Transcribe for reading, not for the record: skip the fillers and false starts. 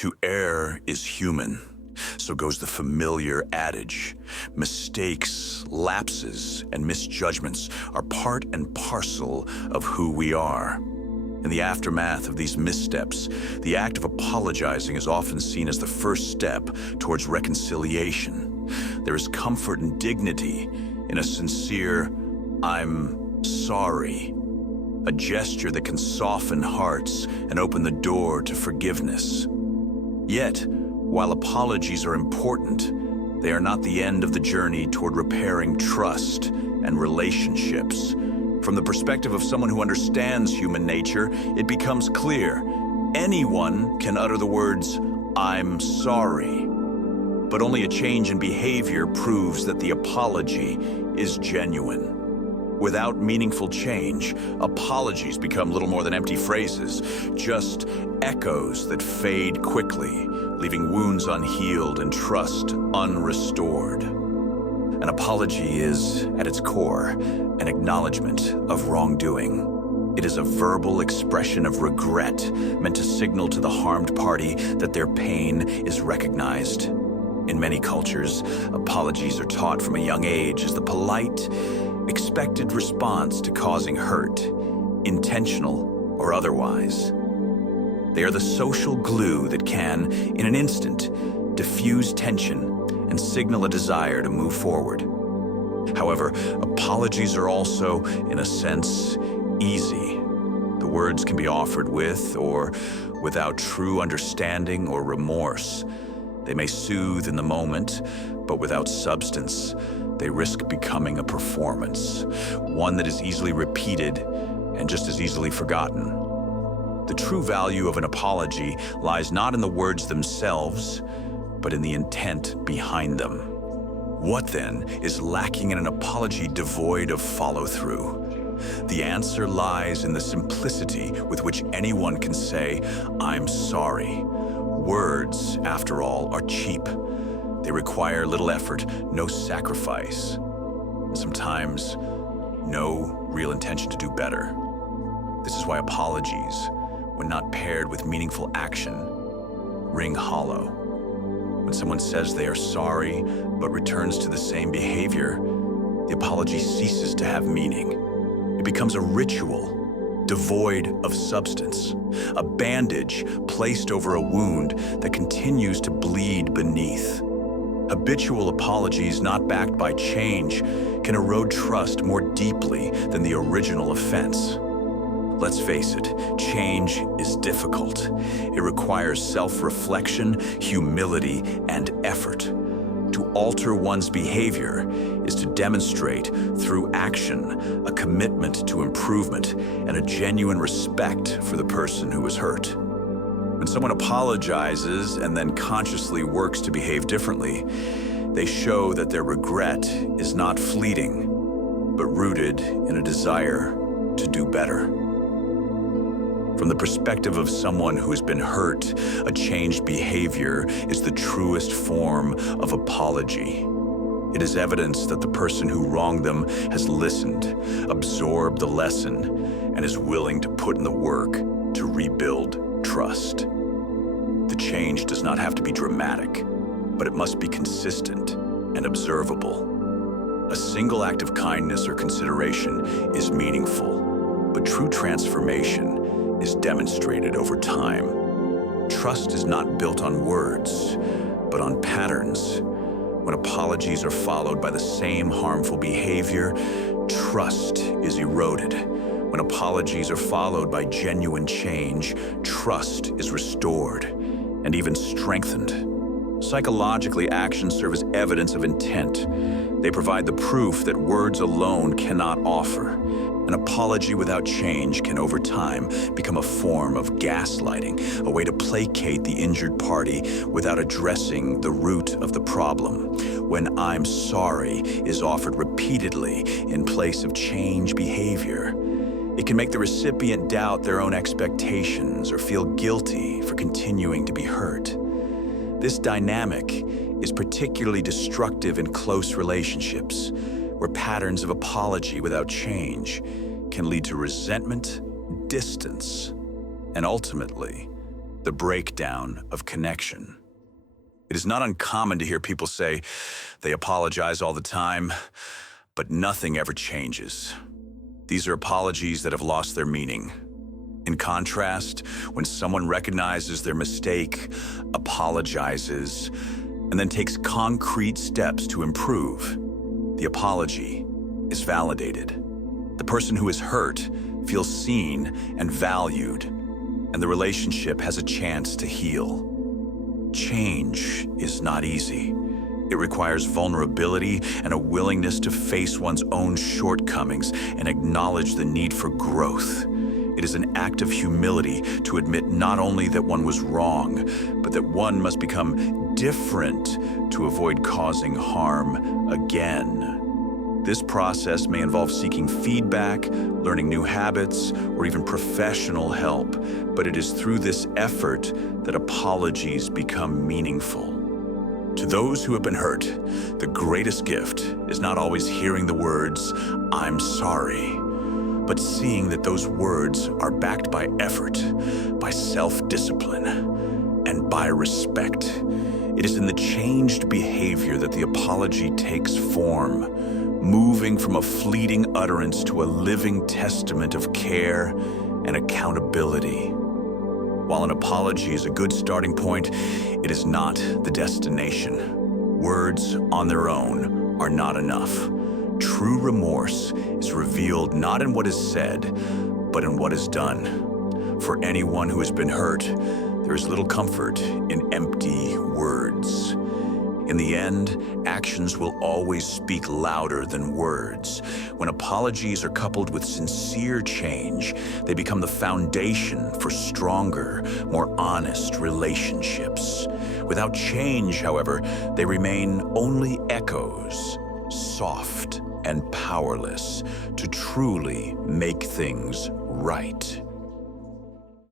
To err is human, so goes the familiar adage. Mistakes, lapses, and misjudgments are part and parcel of who we are. In the aftermath of these missteps, the act of apologizing is often seen as the first step towards reconciliation. There is comfort and dignity in a sincere, "I'm sorry," a gesture that can soften hearts and open the door to forgiveness. Yet, while apologies are important, they are not the end of the journey toward repairing trust and relationships. From the perspective of someone who understands human nature, it becomes clear anyone can utter the words, "I'm sorry," but only a change in behavior proves that the apology is genuine. Without meaningful change, apologies become little more than empty phrases, just echoes that fade quickly, leaving wounds unhealed and trust unrestored. An apology is, at its core, an acknowledgement of wrongdoing. It is a verbal expression of regret meant to signal to the harmed party that their pain is recognized. In many cultures, apologies are taught from a young age as the polite, expected response to causing hurt, intentional or otherwise. They are the social glue that can, in an instant, diffuse tension and signal a desire to move forward. However, apologies are also, in a sense, easy. The words can be offered with or without true understanding or remorse. They may soothe in the moment, but without substance, they risk becoming a performance, one that is easily repeated and just as easily forgotten. The true value of an apology lies not in the words themselves, but in the intent behind them. What then is lacking in an apology devoid of follow-through? The answer lies in the simplicity with which anyone can say, "I'm sorry." Words, after all, are cheap. They require little effort, no sacrifice, and sometimes no real intention to do better. This is why apologies, when not paired with meaningful action, ring hollow. When someone says they are sorry but returns to the same behavior, the apology ceases to have meaning. It becomes a ritual, devoid of substance, a bandage placed over a wound that continues to bleed beneath. Habitual apologies not backed by change can erode trust more deeply than the original offense. Let's face it, change is difficult. It requires self-reflection, humility, and effort. To alter one's behavior is to demonstrate through action a commitment to improvement and a genuine respect for the person who was hurt. When someone apologizes and then consciously works to behave differently, they show that their regret is not fleeting, but rooted in a desire to do better. From the perspective of someone who has been hurt, a changed behavior is the truest form of apology. It is evidence that the person who wronged them has listened, absorbed the lesson, and is willing to put in the work to rebuild trust. The change does not have to be dramatic, but it must be consistent and observable. A single act of kindness or consideration is meaningful, but true transformation is demonstrated over time. Trust is not built on words, but on patterns. When apologies are followed by the same harmful behavior, trust is eroded. When apologies are followed by genuine change, trust is restored and even strengthened. Psychologically, actions serve as evidence of intent. They provide the proof that words alone cannot offer. An apology without change can, over time, become a form of gaslighting, a way to placate the injured party without addressing the root of the problem. When "I'm sorry" is offered repeatedly in place of change behavior, it can make the recipient doubt their own expectations or feel guilty for continuing to be hurt. This dynamic is particularly destructive in close relationships, where patterns of apology without change can lead to resentment, distance, and ultimately, the breakdown of connection. It is not uncommon to hear people say they apologize all the time, but nothing ever changes. These are apologies that have lost their meaning. In contrast, when someone recognizes their mistake, apologizes, and then takes concrete steps to improve, the apology is validated. The person who is hurt feels seen and valued, and the relationship has a chance to heal. Change is not easy. It requires vulnerability and a willingness to face one's own shortcomings and acknowledge the need for growth. It is an act of humility to admit not only that one was wrong, but that one must become different to avoid causing harm again. This process may involve seeking feedback, learning new habits, or even professional help, but it is through this effort that apologies become meaningful. To those who have been hurt, the greatest gift is not always hearing the words, "I'm sorry," but seeing that those words are backed by effort, by self-discipline, and by respect. It is in the changed behavior that the apology takes form, moving from a fleeting utterance to a living testament of care and accountability. While an apology is a good starting point, it is not the destination. Words on their own are not enough. True remorse is revealed not in what is said, but in what is done. For anyone who has been hurt, there is little comfort in empty words. In the end, actions will always speak louder than words. When apologies are coupled with sincere change, they become the foundation for stronger, more honest relationships. Without change, however, they remain only echoes, soft and powerless, to truly make things right.